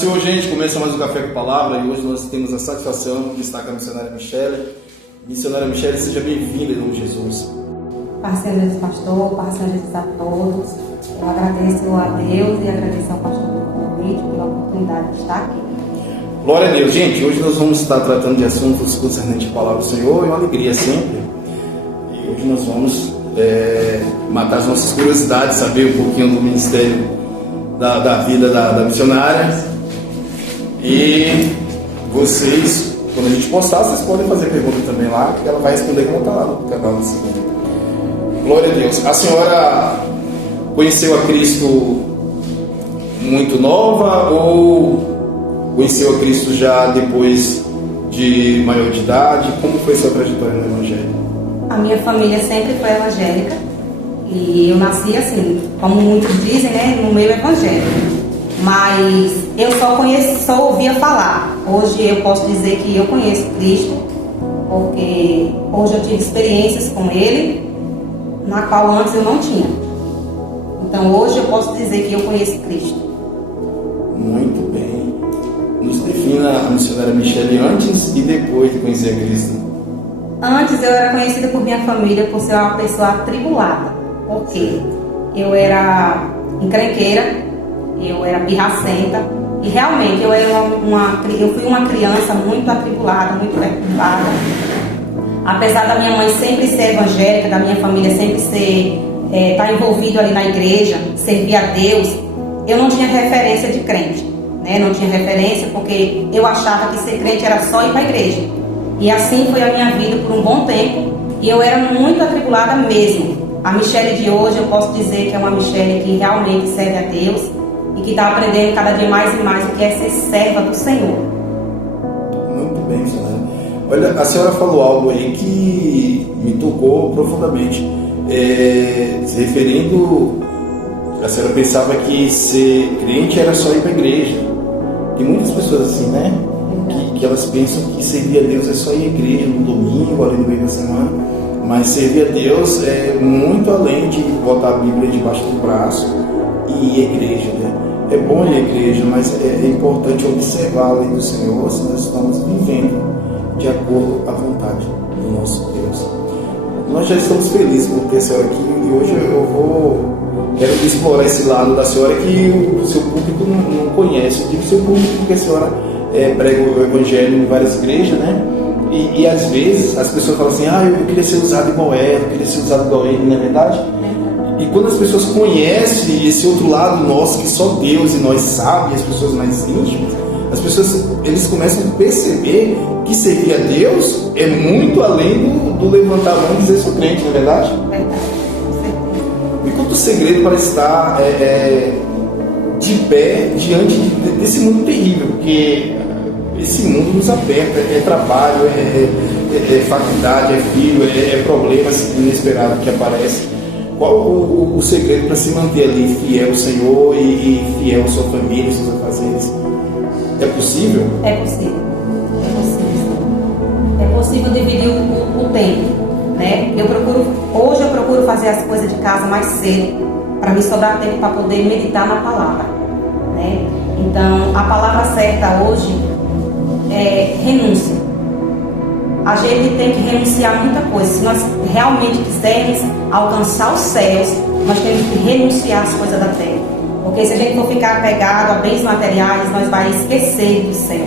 Senhor, gente, começa mais um Café com Palavra e hoje nós temos a satisfação de estar com a missionária Michele. Missionária Michele, seja bem-vinda em nome de Jesus. Paz seja Jesus, pastor, paz seja Jesus a todos. Eu agradeço a Deus e agradeço ao pastor pelo convite, pela oportunidade de estar aqui. Glória a Deus, gente. Hoje nós vamos estar tratando de assuntos concernentes à Palavra do Senhor, é uma alegria sempre. E hoje nós vamos matar as nossas curiosidades, saber um pouquinho do ministério da vida da missionária. E vocês, quando a gente postar, vocês podem fazer pergunta também lá, que ela vai responder como está lá no canal do segundo. Glória a Deus. A senhora conheceu a Cristo muito nova ou conheceu a Cristo já depois de maior de idade? Como foi sua trajetória no Evangelho? A minha família sempre foi evangélica e eu nasci assim, como muitos dizem, né, no meio evangélico. Mas eu só ouvia falar. Hoje eu posso dizer que eu conheço Cristo, porque hoje eu tive experiências com Ele, na qual antes eu não tinha. Então hoje eu posso dizer que eu conheço Cristo. Muito bem. Nos defina a missionária Michele antes e depois de conhecer a Cristo. Antes eu era conhecida por minha família por ser uma pessoa atribulada. Por quê? Eu era encrenqueira, eu era pirracenta e realmente eu fui uma criança muito atribulada, muito perturbada. Apesar da minha mãe sempre ser evangélica, da minha família sempre estar envolvido ali na igreja, servir a Deus, eu não tinha referência de crente, né? Não tinha referência porque eu achava que ser crente era só ir para a igreja. E assim foi a minha vida por um bom tempo e eu era muito atribulada mesmo. A Michele de hoje eu posso dizer que é uma Michele que realmente serve a Deus e que está aprendendo cada dia mais e mais o que é ser serva do Senhor. Muito bem, senhora. Olha, a senhora falou algo aí que me tocou profundamente. Se referindo, a senhora pensava que ser crente era só ir para a igreja. Tem muitas pessoas assim, né? Que elas pensam que servir a Deus é só ir à igreja no domingo, ali no meio da semana. Mas servir a Deus é muito além de botar a Bíblia debaixo do braço e ir à igreja, né? É bom ir à igreja, mas é importante observar a lei do Senhor se nós estamos vivendo de acordo com a vontade do nosso Deus. Nós já estamos felizes por ter a senhora aqui e hoje quero explorar esse lado da senhora que o seu público não conhece. Eu digo seu público porque a senhora prega o Evangelho em várias igrejas, né? E às vezes as pessoas falam assim, eu queria ser usado igual ela, eu queria ser usado igual ele, não é verdade? E quando as pessoas conhecem esse outro lado nosso, que só Deus e nós sabem, as pessoas mais íntimas, eles começam a perceber que servir a Deus é muito além do levantar a mão e dizer sou crente, não é verdade? Me conta o segredo para estar de pé diante desse mundo terrível, porque esse mundo nos aperta, é trabalho, é faculdade, é filho, é problemas inesperados que aparecem. Qual o segredo para se manter ali fiel ao Senhor e fiel à sua família, aos seus afazeres? É possível? É possível. É possível dividir o tempo, né? Hoje eu procuro fazer as coisas de casa mais cedo, para me sobrar tempo para poder meditar na palavra, né? Então, a palavra certa hoje é renúncia. A gente tem que renunciar a muita coisa. Se nós realmente quisermos alcançar os céus, nós temos que renunciar às coisas da terra. Porque se a gente for ficar apegado a bens materiais, nós vamos esquecer do céu.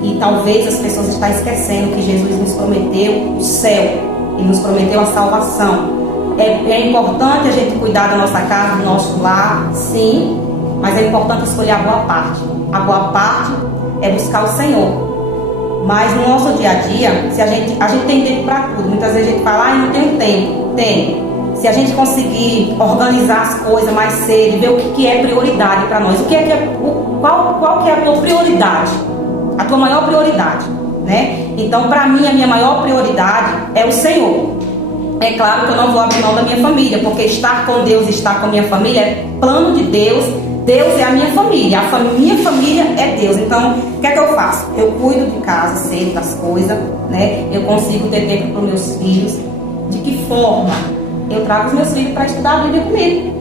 E talvez as pessoas estão esquecendo que Jesus nos prometeu o céu e nos prometeu a salvação. É importante a gente cuidar da nossa casa, do nosso lar, sim, mas é importante escolher a boa parte. A boa parte é buscar o Senhor. Mas no nosso dia a dia, se a gente tem tempo para tudo. Muitas vezes a gente fala, não tenho tempo. Tem. Se a gente conseguir organizar as coisas mais cedo e ver o que é prioridade para nós, qual que é a tua prioridade? A tua maior prioridade, né? Então, para mim, a minha maior prioridade é o Senhor. É claro que eu não vou abrir mão da minha família, porque estar com Deus e estar com a minha família é plano de Deus. Deus é a minha família, minha família é Deus. Então, o que é que eu faço? Eu cuido de casa, sei das coisas, né? Eu consigo ter tempo para os meus filhos. De que forma? Eu trago os meus filhos para estudar a Bíblia comigo.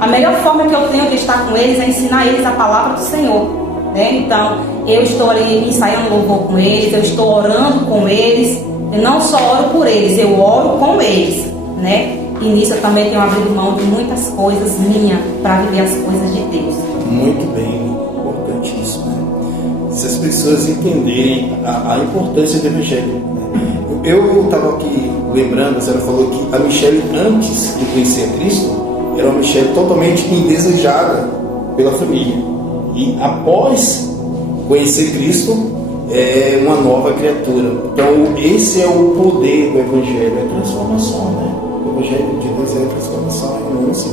A melhor forma que eu tenho de estar com eles é ensinar eles a palavra do Senhor. né? Então, eu estou ali ensaiando louvor com eles, eu estou orando com eles. Eu não só oro por eles, eu oro com eles, né? E nisso eu também tenho abrido mão de muitas coisas minhas para viver as coisas de Deus. Muito bem, importante isso, né? Se as pessoas entenderem a importância do Evangelho, né? Eu estava aqui lembrando, a senhora falou que a Michele, antes de conhecer a Cristo, era uma Michele totalmente indesejada pela família. E após conhecer Cristo, é uma nova criatura. Então, esse é o poder do Evangelho, é transformação, né? O Evangelho de Deus é transformação, é renúncia.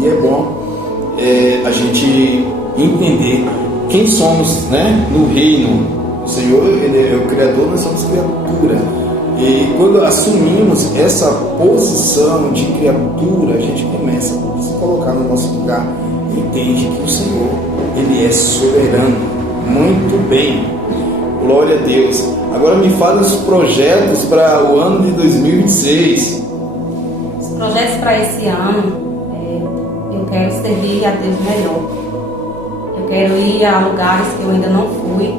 E é bom a gente entender quem somos, né, no reino. O Senhor, Ele é o Criador, nós somos criatura. E quando assumimos essa posição de criatura, a gente começa a se colocar no nosso lugar e entende que o Senhor, Ele é soberano. Muito bem, glória a Deus. Agora me fala os projetos para o ano de 2026. Os projetos para esse ano, eu quero servir a Deus melhor. Eu quero ir a lugares que eu ainda não fui,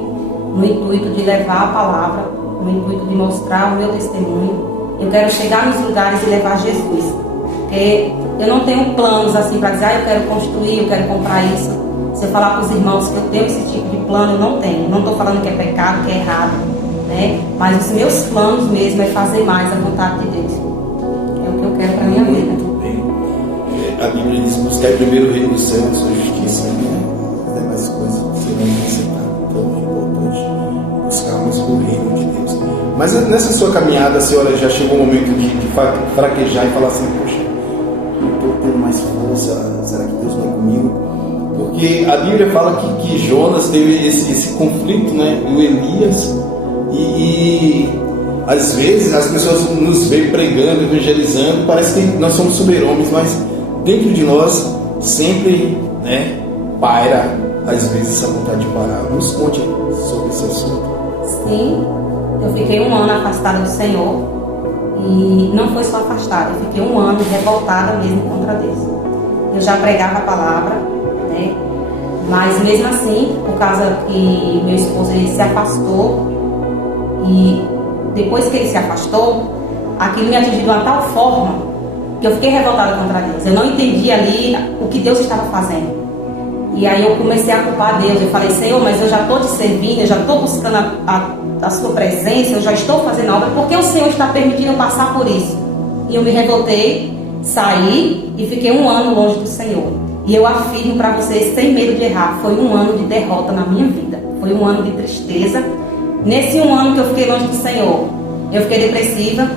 no intuito de levar a palavra, no intuito de mostrar o meu testemunho. Eu quero chegar nos lugares e levar Jesus. Porque eu não tenho planos assim para dizer, eu quero construir, eu quero comprar isso. Se eu falar para os irmãos que eu tenho esse tipo de plano, eu não tenho. Não estou falando que é pecado, que é errado, né? Mas os meus planos mesmo é fazer mais a vontade de Deus. É o que eu quero para a minha vida. Muito bem. A Bíblia diz: buscar primeiro o reino dos céus, a sua justiça, né? As demais coisas serão acrescentadas. Então é importante buscarmos o reino de Deus. Mas nessa sua caminhada, a senhora já chegou o momento de fraquejar e falar assim: poxa, não estou tendo mais força, será que Deus não é comigo? Porque a Bíblia fala que Jonas teve esse conflito, né, do Elias, e às vezes as pessoas nos veem pregando, evangelizando, parece que nós somos super-homens, mas dentro de nós sempre, né, paira às vezes essa vontade de parar. Nos conte sobre esse assunto. Sim, eu fiquei um ano afastada do Senhor, e não foi só afastada, eu fiquei um ano revoltada mesmo contra Deus. Eu já pregava a palavra, né? Mas mesmo assim, por causa que meu esposo ele se afastou, e depois que ele se afastou, aquilo me atingiu de uma tal forma que eu fiquei revoltada contra Deus. Eu não entendi ali o que Deus estava fazendo. E aí eu comecei a culpar Deus. Eu falei: Senhor, mas eu já estou te servindo, eu já estou buscando a sua presença, eu já estou fazendo a obra, por que o Senhor está permitindo eu passar por isso? E eu me revoltei, saí e fiquei um ano longe do Senhor. E eu afirmo para vocês, sem medo de errar, foi um ano de derrota na minha vida. Foi um ano de tristeza. Nesse um ano que eu fiquei longe do Senhor, eu fiquei depressiva,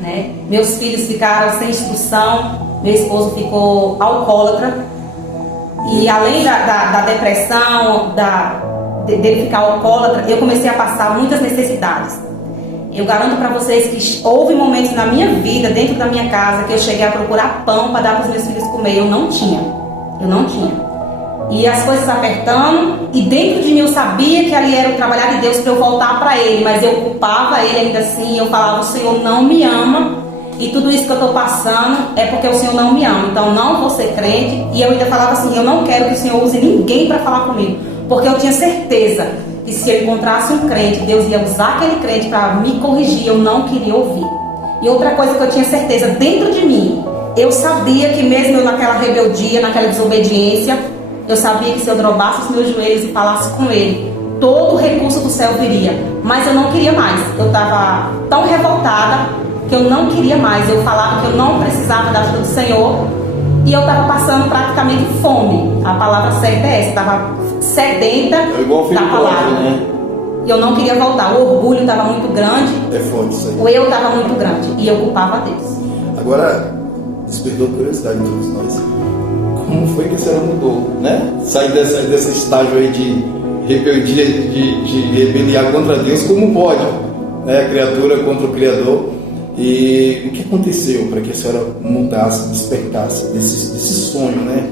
né? Meus filhos ficaram sem instrução, meu esposo ficou alcoólatra. E além da depressão, dele ficar alcoólatra, eu comecei a passar muitas necessidades. Eu garanto para vocês que houve momentos na minha vida, dentro da minha casa, que eu cheguei a procurar pão para dar para os meus filhos comer. Eu não tinha. E as coisas apertando, e dentro de mim eu sabia que ali era o trabalhar de Deus para eu voltar para Ele, mas eu culpava Ele ainda assim. Eu falava: o Senhor não me ama, e tudo isso que eu estou passando é porque o Senhor não me ama, então não vou ser crente. E eu ainda falava assim: eu não quero que o Senhor use ninguém para falar comigo, porque eu tinha certeza que se eu encontrasse um crente, Deus ia usar aquele crente para me corrigir. Eu não queria ouvir. E outra coisa que eu tinha certeza dentro de mim, eu sabia que mesmo eu naquela rebeldia, naquela desobediência, eu sabia que se eu dobrasse os meus joelhos e falasse com Ele, todo o recurso do céu viria. Mas eu não queria mais. Eu estava tão revoltada que eu não queria mais. Eu falava que eu não precisava da ajuda do Senhor, e eu estava passando praticamente fome. A palavra certa é essa. Estava sedenta da palavra, né? E eu não queria voltar. O orgulho estava muito grande. É forte isso aí. O eu estava muito grande. E eu culpava a Deus. Agora, despertou curiosidade em todos nós. Como foi que a senhora mudou, né? Sair desse estágio aí de rebeldia, de rebeliar contra Deus, como pode, né? A criatura contra o Criador. E o que aconteceu para que a senhora mudasse, despertasse desse sonho, né?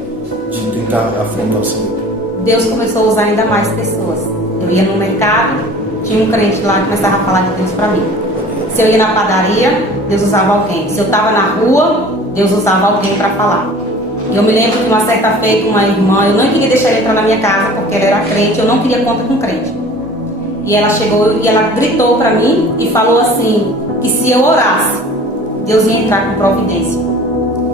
De tentar afrontar o Senhor? Deus começou a usar ainda mais pessoas. Eu ia no mercado, tinha um crente lá que começava a falar de Deus para mim. Se eu ia na padaria, Deus usava alguém. Se eu estava na rua, Deus usava alguém para falar. Eu me lembro que uma certa feita, uma irmã, eu não queria deixar ela entrar na minha casa porque ela era crente, eu não queria conta com crente. E ela chegou e ela gritou para mim e falou assim, que se eu orasse, Deus ia entrar com providência.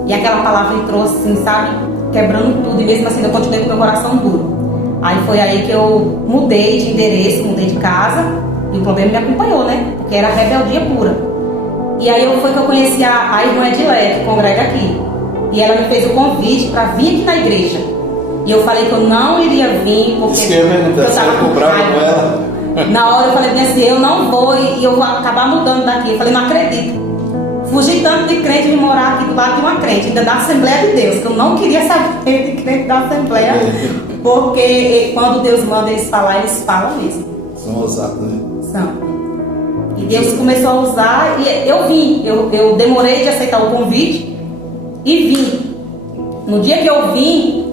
E aquela palavra entrou assim, sabe, quebrando tudo, e mesmo assim eu continuei com meu coração duro. Aí foi aí que eu mudei de endereço, mudei de casa, e o problema me acompanhou, né? Porque era rebeldia pura. E aí foi que eu conheci a irmã Edilé, que congrega aqui. E ela me fez o convite para vir aqui na igreja. E eu falei que eu não iria vir, porque eu estava com raiva. Na hora eu falei assim, eu não vou e eu vou acabar mudando daqui. Eu falei, não acredito. Fugi tanto de crente, de morar aqui do lado de uma crente, ainda da Assembleia de Deus, que eu não queria saber de crente da Assembleia, porque quando Deus manda eles falar, eles falam mesmo. São ousados, né? São. E Deus começou a usar e eu vim. Eu demorei de aceitar o convite e vim. No dia que eu vim,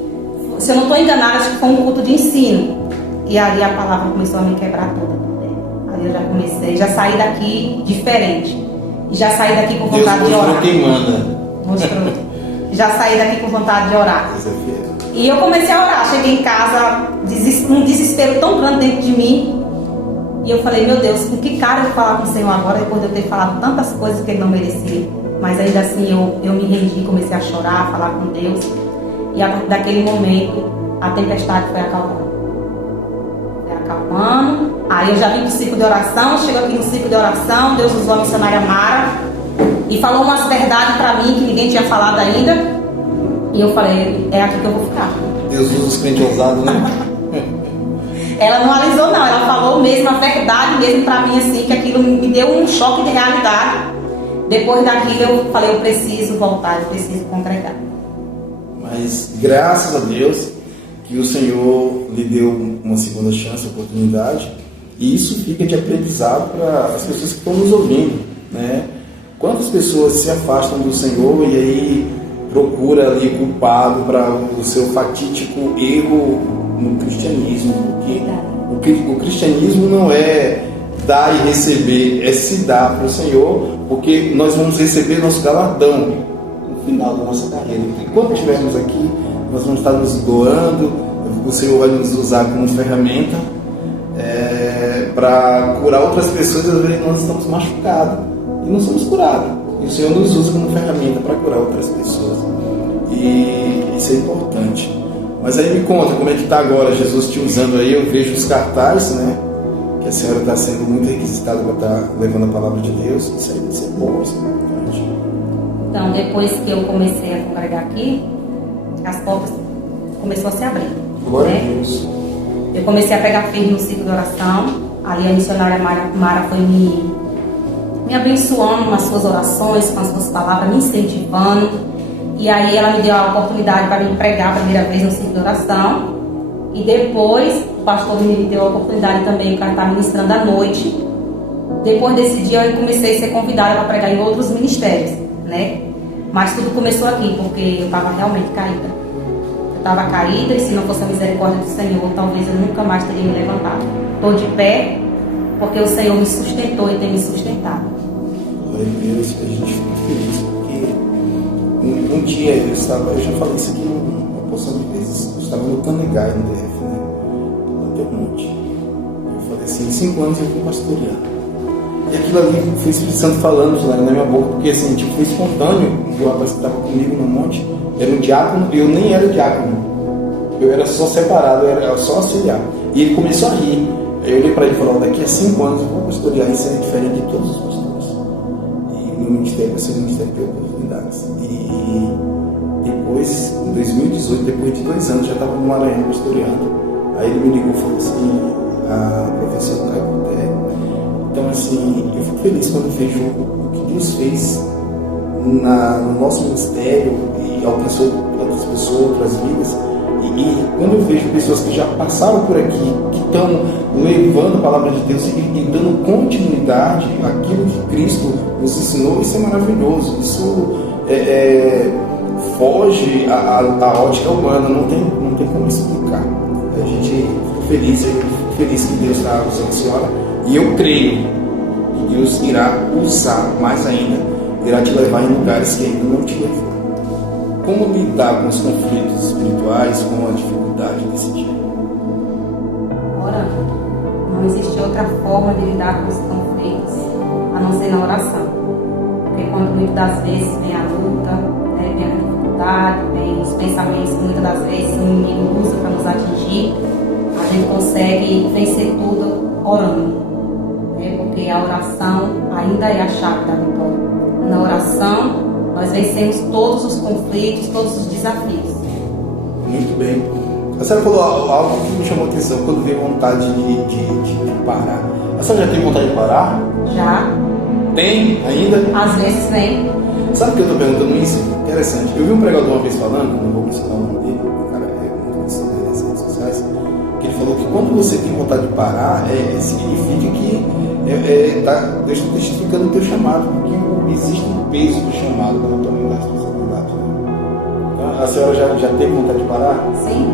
se eu não estou enganada, acho que foi um culto de ensino. E ali a palavra começou a me quebrar toda. Aí eu já comecei, já saí daqui diferente. E já saí daqui com vontade de orar. Quem manda. Mostrou. Já saí daqui com vontade de orar. E eu comecei a orar. Cheguei em casa, um desespero tão grande dentro de mim. E eu falei, meu Deus, com que cara eu vou falar com o Senhor agora, depois de eu ter falado tantas coisas que Ele não merecia. Mas ainda assim eu me rendi, comecei a chorar, a falar com Deus. E a partir daquele momento, a tempestade foi acalmando. Aí eu já vim pro ciclo de oração, chego aqui no ciclo de oração, Deus usou a missionária Mara e falou umas verdades para mim que ninguém tinha falado ainda. E eu falei, é aqui que eu vou ficar. Deus usa os crentes ousados, né? Ela não alisou não, ela falou mesmo a verdade mesmo para mim, assim, que aquilo me deu um choque de realidade. Depois daquilo eu falei, eu preciso voltar, eu preciso congregar. Mas graças a Deus que o Senhor lhe deu uma segunda chance, oportunidade, e isso fica de aprendizado para as pessoas que estão nos ouvindo, né? Quantas pessoas se afastam do Senhor e aí procura ali culpado para o seu fatídico erro no cristianismo, porque o cristianismo não é dar e receber, é se dar para o Senhor, porque nós vamos receber nosso galardão no final da nossa carreira. Enquanto estivermos aqui, nós vamos estar nos doando, o Senhor vai nos usar como ferramenta para curar outras pessoas. Às vezes nós estamos machucados e não somos curados, e o Senhor nos usa como ferramenta para curar outras pessoas, e isso é importante. Mas aí me conta, como é que está agora Jesus te usando aí? Eu vejo os cartazes, né? Que a senhora está sendo muito requisitada para estar levando a palavra de Deus. Isso é bom, isso é importante. Então, depois que eu comecei a congregar aqui, as portas começaram a se abrir. Glória a Deus. Eu comecei a pegar firme no ciclo de oração. Ali a missionária Mara foi me abençoando nas suas orações, com as suas palavras, me incentivando. E aí ela me deu a oportunidade para me pregar a primeira vez no ciclo de oração. E depois o pastor me deu a oportunidade também para estar ministrando à noite. Depois desse dia eu comecei a ser convidada para pregar em outros ministérios, né? Mas tudo começou aqui, porque eu estava realmente caída. Eu estava caída, e se não fosse a misericórdia do Senhor, talvez eu nunca mais teria me levantado. Estou de pé, porque o Senhor me sustentou e tem me sustentado. Glória a Deus, a gente fica feliz, porque um dia eu já falei isso aqui uma porção de vezes, eu estava no Canegai, no DF, né? Lá tem um monte. Eu falei assim, em 5 anos eu vou pastorear. E aquilo ali foi o Espírito Santo falando na minha boca, porque assim, tipo, foi espontâneo. O rapaz que estava comigo no monte era um diácono, eu nem era diácono, eu era só separado, eu era só auxiliar. E ele começou a rir. Aí eu olhei para ele e falei, daqui a 5 anos eu vou pastorear, isso é diferente de todos os pastores. E no ministério vai ser um ministério de oportunidades. E depois, em 2018, depois de 2 anos, já estava no Maranhão pastoreando. Aí ele me ligou e falou assim, a professora caiu por terra. Então assim, eu fico feliz quando vejo o que Deus fez no nosso ministério e alcançou outras pessoas, outras vidas. E quando eu vejo pessoas que já passaram por aqui, que estão levando a palavra de Deus e dando continuidade àquilo que Cristo nos ensinou, isso é maravilhoso. Isso foge à ótica humana, não tem como explicar. A gente fica feliz, eu fico feliz que Deus está usando a senhora, e eu creio que Deus irá usar mais ainda, irá te levar em lugares que ainda não te levou. como lidar com os conflitos espirituais, com a dificuldade desse dia? Orando. Não existe outra forma de lidar com os conflitos a não ser na oração. Porque quando muitas das vezes vem a luta, né, vem a dificuldade, vem os pensamentos que muitas das vezes o inimigo usa para nos atingir, a gente consegue vencer tudo orando. Né, porque a oração ainda é a chave da vitória. Na oração, nós vencemos todos os conflitos, todos os desafios. Muito bem. A senhora falou algo que me chamou a atenção quando veio vontade de parar. A senhora já tem vontade de parar? Já. Tem ainda? Às vezes vem. Sabe por que eu estou perguntando isso? Interessante. Eu vi um pregador uma vez falando, não vou mencionar o nome dele, o cara é muito conhecido nas redes sociais, que ele falou que quando você tem vontade de parar, significa que Deus está testificando o teu chamado, porque existe um peso do chamado para a tua responsabilidade. Né? A senhora já teve vontade de parar? Sim.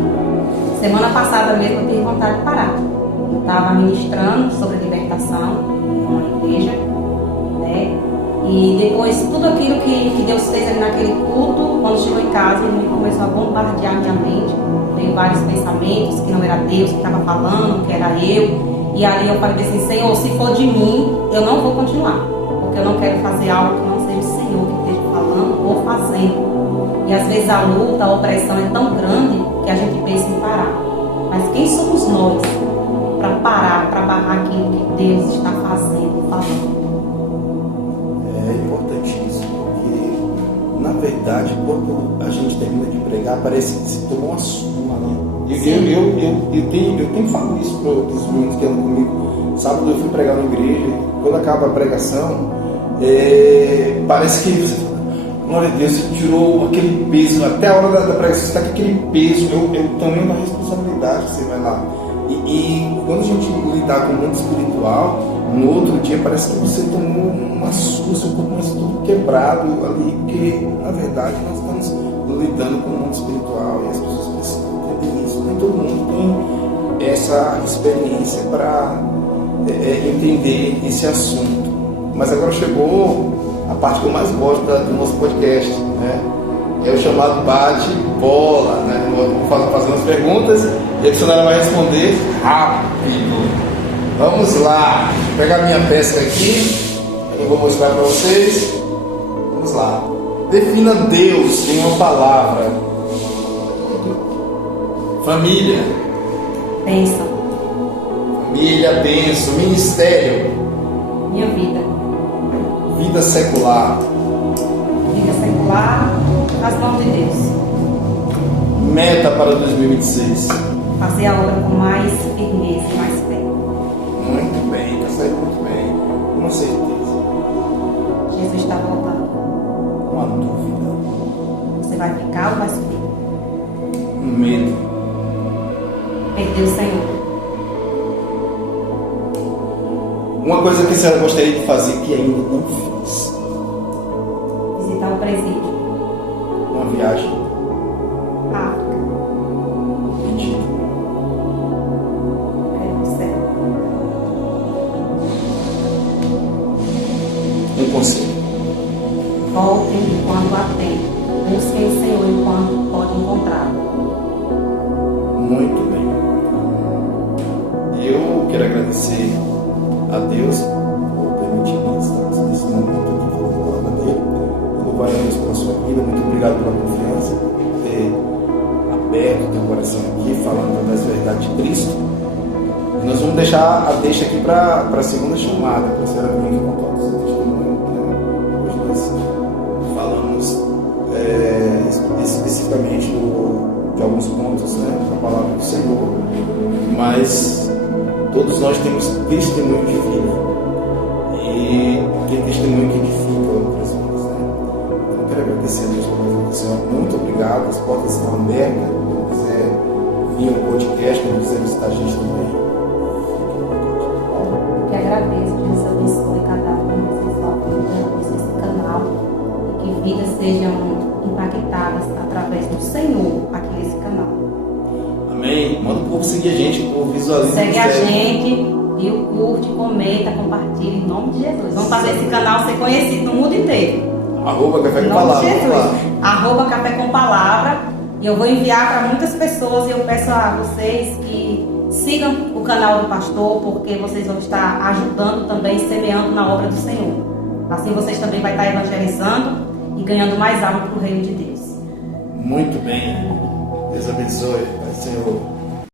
Semana passada mesmo eu tive vontade de parar. Eu estava ministrando sobre libertação numa igreja, né? E depois tudo aquilo que Deus fez ali naquele culto, quando chegou em casa, ele começou a bombardear minha mente. Veio vários pensamentos que não era Deus que estava falando, que era eu. E ali eu falei assim, Senhor, se for de mim, eu não vou continuar. Porque eu não quero fazer algo que não seja o Senhor que esteja falando ou fazendo. E às vezes a luta, a opressão é tão grande que a gente pensa em parar. Mas quem somos nós para parar, para barrar aquilo que Deus está fazendo, falando? É importante isso, porque na verdade, quando a gente termina de pregar, parece que se tomou uma surra, né? Eu falo isso para os meninos que andam comigo. Sábado eu fui pregar na igreja, quando acaba a pregação, parece que, glória a Deus, você tirou aquele peso, até a hora da pregação, você está com aquele peso, eu também uma responsabilidade que você vai lá. E quando a gente lidar com o mundo espiritual, no outro dia parece que você tomou uma surra, seu corpo começa tudo quebrado ali, porque na verdade nós estamos lidando com o mundo espiritual e as pessoas precisam entender isso. Nem todo mundo tem essa experiência para entender esse assunto. Mas agora chegou a parte que eu mais gosto do nosso podcast, né? É o chamado bate-bola, né? Eu vou fazer umas perguntas e a senhora vai responder rápido. Vamos lá, vou pegar minha pesca aqui, eu vou mostrar para vocês. Vamos lá. Defina Deus em uma palavra. Família. Bênção. Família, bênção. Ministério. Minha vida. Vida secular. Vida secular nas mãos de Deus. Meta para 2026. Fazer a obra com mais firmeza e mais fé. Muito bem, está saindo muito bem. Com certeza. Jesus está voltando. Uma dúvida. Você vai ficar ou vai subir? Um medo. Perder o Senhor. Uma coisa que a senhora gostaria de fazer que ainda não fez. Visitar o presídio. Uma viagem. África. Mentira. Quero ir pro céu. Um conselho. Voltem enquanto há tempo. Busquem o Senhor enquanto pode encontrá-lo. Muito bem. Eu quero agradecer a Deus por permitir estarmos nesse momento aqui falando a palavra dele. Louvar a Deus pela sua vida. Muito obrigado pela confiança, por ter aberto o teu coração aqui, falando das verdades de Cristo. E nós vamos deixar a deixa aqui para a segunda chamada, para a senhora vir aqui contar o seu testemunho. Né? Hoje nós falamos especificamente de alguns pontos, né, da palavra do Senhor, mas todos nós temos testemunho de vida e tem testemunho que edifica outras vidas, né? Então eu quero agradecer a Deus pela vida do Senhor. Muito obrigado, as portas estão abertas. Quem quiser vir ao podcast, quem quiser visitar a gente também. Eu que agradeço, Deus abençoe cada um de vocês ouvindo esse canal e que vidas sejam impactadas através do Senhor aqui nesse canal. Amém. Manda o povo seguir a gente, o povo visualiza. Segue a gente, viu? Curte, comenta, compartilha em nome de Jesus. Vamos fazer esse canal ser conhecido no mundo inteiro. Arroba Café Em com nome de Palavra. Jesus. Vamos lá. Arroba Café com Palavra. E eu vou enviar para muitas pessoas e eu peço a vocês que sigam o canal do pastor, porque vocês vão estar ajudando também, semeando na obra do Senhor. Assim vocês também vão estar evangelizando e ganhando mais alma para o reino de Deus. Muito bem. Deus abençoe. Pai do Senhor.